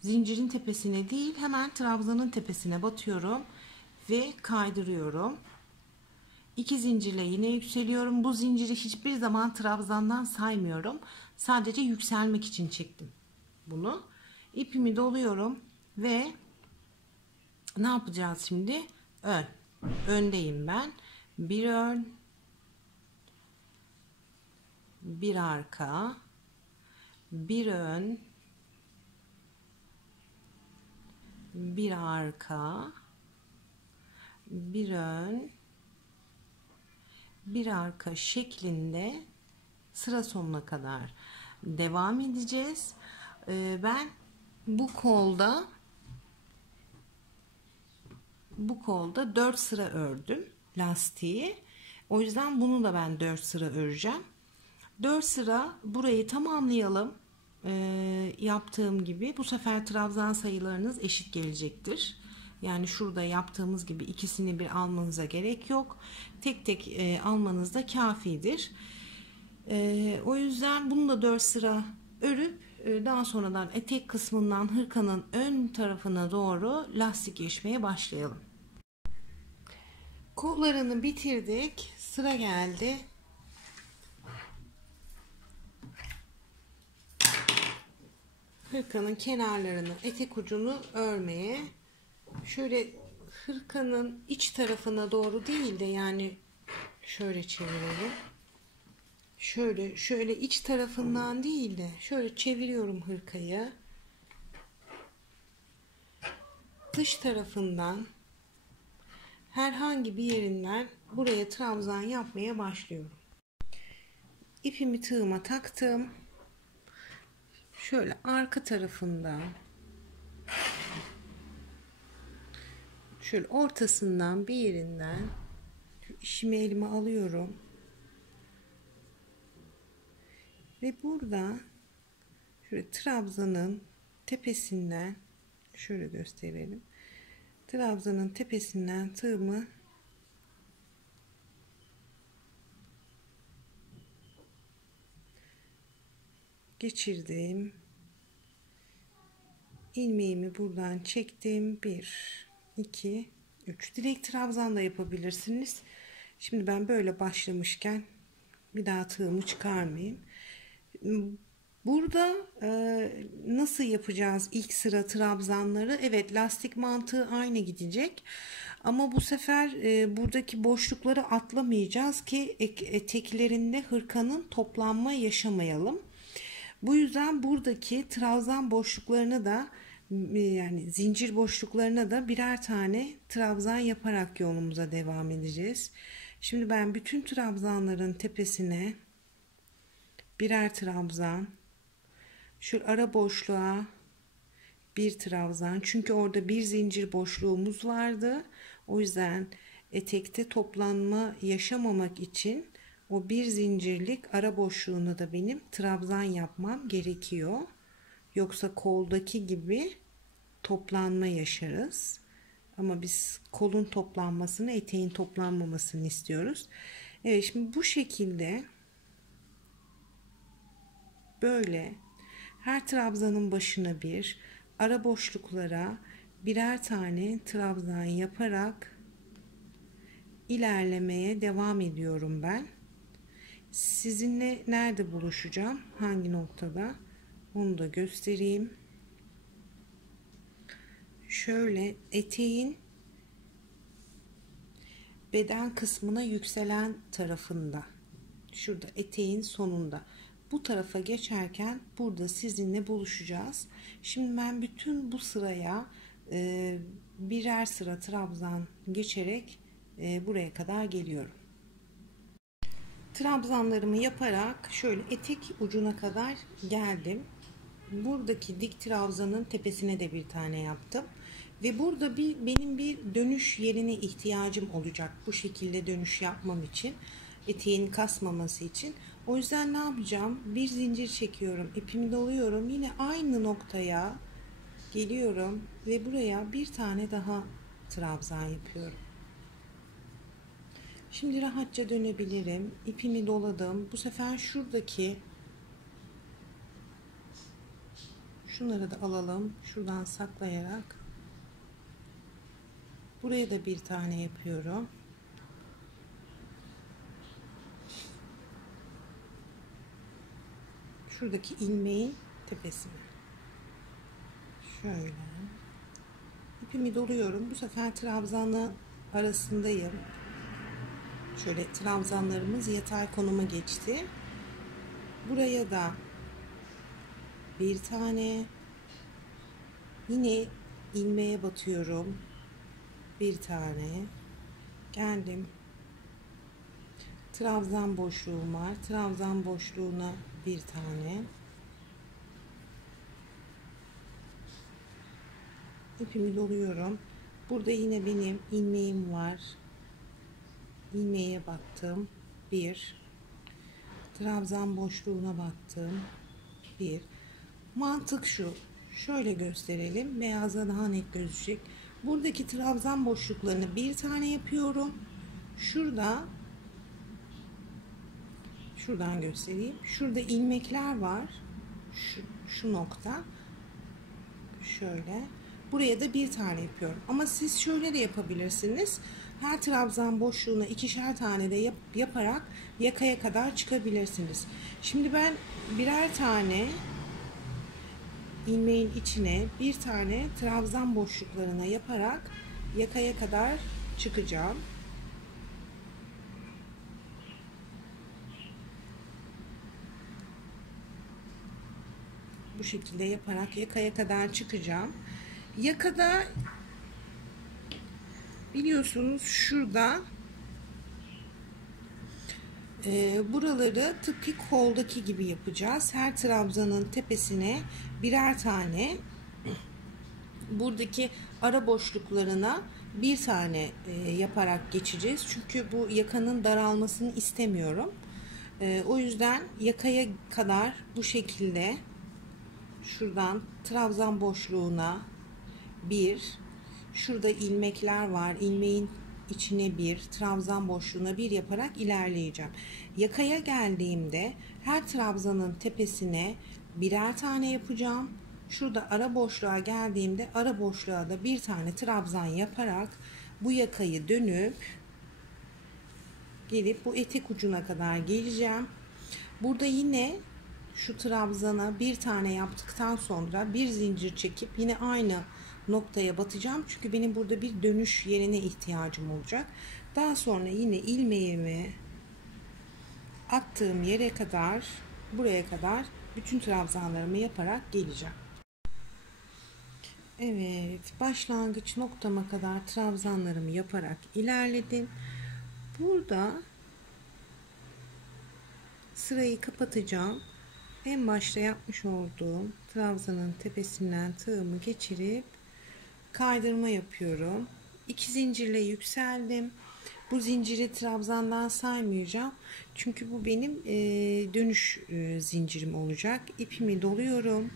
Zincirin tepesine değil, hemen trabzanın tepesine batıyorum ve kaydırıyorum. 2 zincirle yine yükseliyorum. Bu zinciri hiçbir zaman trabzandan saymıyorum. Sadece yükselmek için çektim bunu. İpimi doluyorum ve ne yapacağız şimdi? Ön. Öndeyim ben. Bir ön, bir arka, bir ön, bir arka, bir ön, bir arka şeklinde sıra sonuna kadar devam edeceğiz. Ben bu kolda 4 sıra ördüm lastiği. O yüzden bunu da ben 4 sıra öreceğim. 4 sıra burayı tamamlayalım. Yaptığım gibi bu sefer trabzan sayılarınız eşit gelecektir. Yani şurada yaptığımız gibi ikisini bir almanıza gerek yok. Tek tek almanız da kafidir. O yüzden bunu da 4 sıra örüp daha sonradan etek kısmından hırkanın ön tarafına doğru lastik geçmeye başlayalım. Kollarını bitirdik. Sıra geldi hırkanın kenarlarını, etek ucunu örmeye. Şöyle hırkanın iç tarafına doğru değil de yani şöyle çevirelim. Şöyle iç tarafından değil de şöyle çeviriyorum hırkayı. Dış tarafından herhangi bir yerinden buraya trabzan yapmaya başlıyorum. İpimi tığıma taktım. Şöyle arka tarafından, şöyle ortasından bir yerinden işimi elime alıyorum. Ve burada şöyle trabzanın tepesinden, şöyle gösterelim. Trabzanın tepesinden tığımı geçirdim. İlmeğimi buradan çektim. 1 2 3. Direkt trabzan da yapabilirsiniz. Şimdi ben böyle başlamışken bir daha tığımı çıkarmayayım. Burada nasıl yapacağız ilk sıra trabzanları? Evet, lastik mantığı aynı gidecek. Ama bu sefer buradaki boşlukları atlamayacağız ki eteklerinde hırkanın toplanma yaşamayalım. Bu yüzden buradaki trabzan boşluklarını da yani zincir boşluklarına da birer tane trabzan yaparak yolumuza devam edeceğiz. Şimdi ben bütün trabzanların tepesine birer trabzan, şu ara boşluğa bir trabzan, çünkü orada bir zincir boşluğumuz vardı. O yüzden etekte toplanma yaşamamak için o bir zincirlik ara boşluğuna da benim trabzan yapmam gerekiyor. Yoksa koldaki gibi toplanma yaşarız. Ama biz kolun toplanmasını, eteğin toplanmamasını istiyoruz. Evet, şimdi bu şekilde böyle her trabzanın başına bir, ara boşluklara birer tane trabzan yaparak ilerlemeye devam ediyorum ben. Sizinle nerede buluşacağım, hangi noktada, onu da göstereyim. Şöyle eteğin beden kısmına yükselen tarafında, şurada eteğin sonunda, bu tarafa geçerken burada sizinle buluşacağız. Şimdi ben bütün bu sıraya birer sıra trabzan geçerek buraya kadar geliyorum. Trabzanlarımı yaparak şöyle etek ucuna kadar geldim. Buradaki dik trabzanın tepesine de bir tane yaptım. Ve burada benim bir dönüş yerine ihtiyacım olacak. Bu şekilde dönüş yapmam için, eteğin kasmaması için. O yüzden ne yapacağım? Bir zincir çekiyorum, ipimi doluyorum. Yine aynı noktaya geliyorum ve buraya bir tane daha trabzan yapıyorum. Şimdi rahatça dönebilirim. İpimi doladım. Bu sefer şuradaki, şunları da alalım. Şuradan saklayarak buraya da bir tane yapıyorum. Şuradaki ilmeğin tepesine. Şöyle. İpimi doluyorum. Bu sefer trabzanla arasındayım. Şöyle trabzanlarımız yatay konuma geçti. Buraya da bir tane, yine ilmeğe batıyorum. Bir tane. Geldim. Trabzan boşluğum var. Trabzan boşluğuna bir tane. İpimi doluyorum. Burada yine benim ilmeğim var. İlmeğe battım. Bir. Trabzan boşluğuna battım. Bir. Mantık şu. Şöyle gösterelim. Beyazla daha net gözükecek. Buradaki trabzan boşluklarını bir tane yapıyorum. Şuradan göstereyim. Şurada ilmekler var. Şu nokta. Şöyle. Buraya da bir tane yapıyorum. Ama siz şöyle de yapabilirsiniz. Her trabzan boşluğuna ikişer tane de yaparak yakaya kadar çıkabilirsiniz. Şimdi ben birer tane ilmeğin içine bir tane trabzan boşluklarına yaparak yakaya kadar çıkacağım. Bu şekilde yaparak yakaya kadar çıkacağım. Yakada biliyorsunuz şurada buraları tıpkı koldaki gibi yapacağız. Her trabzanın tepesine birer tane, buradaki ara boşluklarına bir tane yaparak geçeceğiz. Çünkü bu yakanın daralmasını istemiyorum. O yüzden yakaya kadar bu şekilde şuradan trabzan boşluğuna bir, şurada ilmekler var, ilmeğin içine bir, trabzan boşluğuna bir yaparak ilerleyeceğim. Yakaya geldiğimde her trabzanın tepesine birer tane yapacağım. Şurada ara boşluğa geldiğimde ara boşluğa da bir tane trabzan yaparak bu yakayı dönüp gelip bu etek ucuna kadar geleceğim. Burada yine şu trabzana bir tane yaptıktan sonra bir zincir çekip yine aynı noktaya batacağım. Çünkü benim burada bir dönüş yerine ihtiyacım olacak. Daha sonra yine ilmeğimi attığım yere kadar, buraya kadar bütün trabzanlarımı yaparak geleceğim. Evet, başlangıç noktama kadar trabzanlarımı yaparak ilerledim. Burada sırayı kapatacağım. En başta yapmış olduğum trabzanın tepesinden tığımı geçirip kaydırma yapıyorum. 2 zincirle yükseldim. Bu zinciri trabzandan saymayacağım. Çünkü bu benim dönüş zincirim olacak. İpimi doluyorum.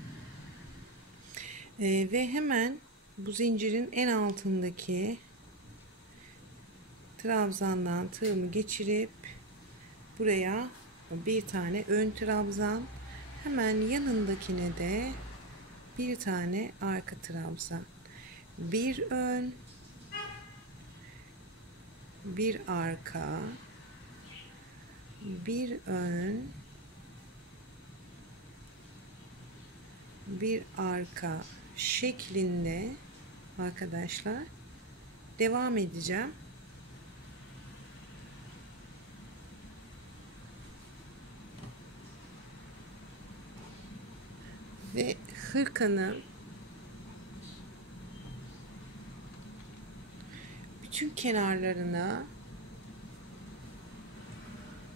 Ve hemen bu zincirin en altındaki trabzandan tığımı geçirip buraya bir tane ön trabzan, hemen yanındakine de bir tane arka trabzan, bir ön, bir arka, bir ön, bir arka şeklinde arkadaşlar devam edeceğim. Ve hırkanın bütün kenarlarına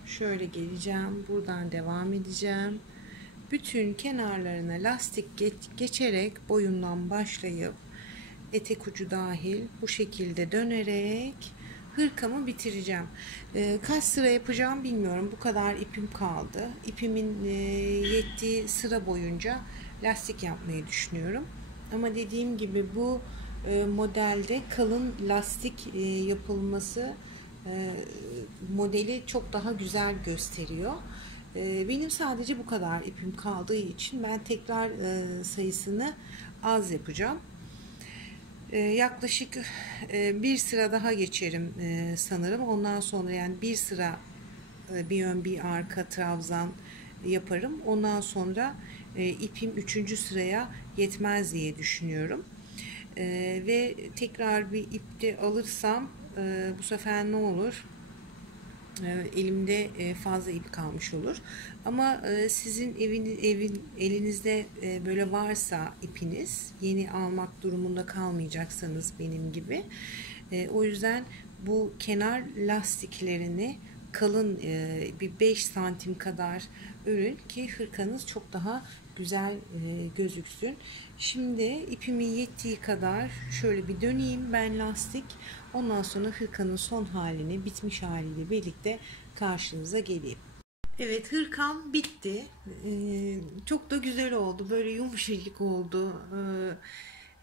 şöyle geleceğim. Buradan devam edeceğim. Bütün kenarlarına lastik geçerek boyundan başlayıp etek ucu dahil bu şekilde dönerek hırkamı bitireceğim. Kaç sıra yapacağım bilmiyorum. Bu kadar ipim kaldı. İpimin yettiği sıra boyunca lastik yapmayı düşünüyorum. Ama dediğim gibi bu modelde kalın lastik yapılması modeli çok daha güzel gösteriyor. Benim sadece bu kadar ipim kaldığı için ben tekrar sayısını az yapacağım. Yaklaşık bir sıra daha geçerim sanırım. Ondan sonra yani bir sıra bir ön bir arka trabzan yaparım. Ondan sonra ipim 3. sıraya yetmez diye düşünüyorum. Ve tekrar bir ip de alırsam bu sefer ne olur? Elimde fazla ip kalmış olur. Ama sizin elinizde böyle varsa ipiniz, yeni almak durumunda kalmayacaksanız benim gibi, o yüzden bu kenar lastiklerini kalın bir 5 santim kadar örün ki hırkanız çok daha güzel gözüksün. Şimdi ipimin yettiği kadar şöyle bir döneyim ben lastik. Ondan sonra hırkanın son halini, bitmiş haliyle birlikte karşınıza geleyim. Evet, hırkam bitti. Çok da güzel oldu. Böyle yumuşacık oldu.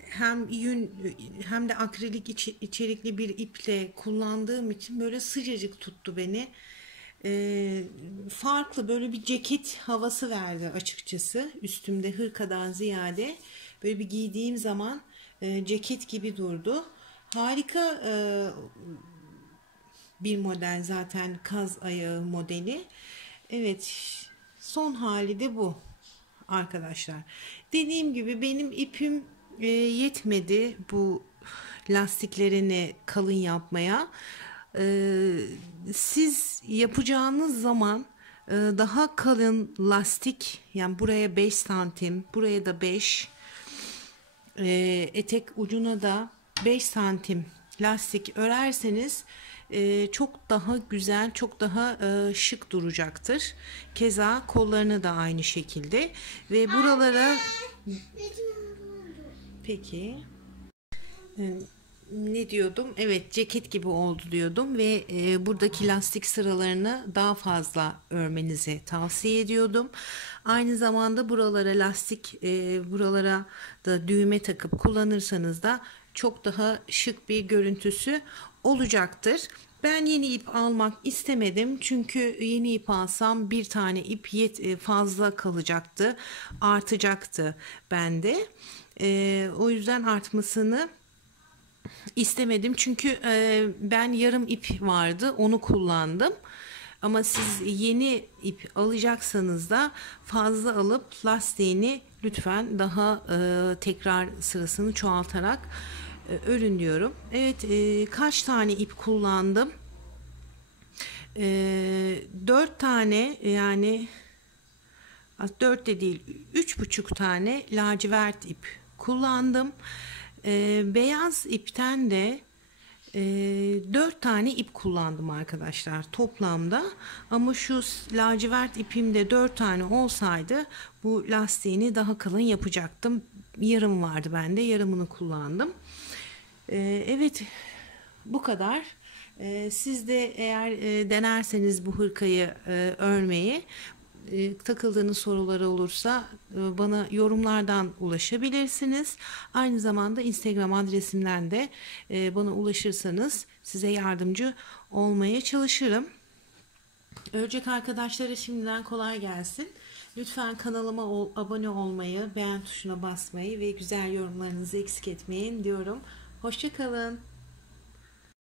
hem yün hem de akrilik içerikli bir iple kullandığım için böyle sıcacık tuttu beni. Farklı böyle bir ceket havası verdi açıkçası. Üstümde hırkadan ziyade böyle bir giydiğim zaman ceket gibi durdu. Harika bir model zaten, kaz ayağı modeli. Evet, son hali de bu arkadaşlar. Dediğim gibi benim ipim yetmedi bu lastiklerini kalın yapmaya. Siz yapacağınız zaman daha kalın lastik, yani buraya 5 santim, buraya da 5, etek ucuna da 5 santim lastik örerseniz çok daha güzel, çok daha şık duracaktır. Keza kollarını da aynı şekilde ve buralara peki ne diyordum? Evet, ceket gibi oldu diyordum ve buradaki lastik sıralarını daha fazla örmenizi tavsiye ediyordum. Aynı zamanda buralara lastik, buralara da düğme takıp kullanırsanız da çok daha şık bir görüntüsü olacaktır. Ben yeni ip almak istemedim çünkü yeni ip alsam bir tane ip fazla kalacaktı, artacaktı bende. O yüzden artmasını istemedim çünkü ben yarım ip vardı, onu kullandım. Ama siz yeni ip alacaksanız da fazla alıp lastiğini lütfen daha tekrar sırasını çoğaltarak örün diyorum. Evet, kaç tane ip kullandım? 4 tane, yani 4 de değil, 3,5 tane lacivert ip kullandım. Beyaz ipten de 4 tane ip kullandım arkadaşlar toplamda. Ama şu lacivert ipimde 4 tane olsaydı bu lastiğini daha kalın yapacaktım. Yarım vardı bende, yarımını kullandım. Evet, bu kadar. Siz de eğer denerseniz bu hırkayı örmeyi, takıldığınız soruları olursa bana yorumlardan ulaşabilirsiniz. Aynı zamanda Instagram adresimden de bana ulaşırsanız size yardımcı olmaya çalışırım. Örecek arkadaşlara şimdiden kolay gelsin. Lütfen kanalıma abone olmayı, beğen tuşuna basmayı ve güzel yorumlarınızı eksik etmeyin diyorum. Hoşça kalın.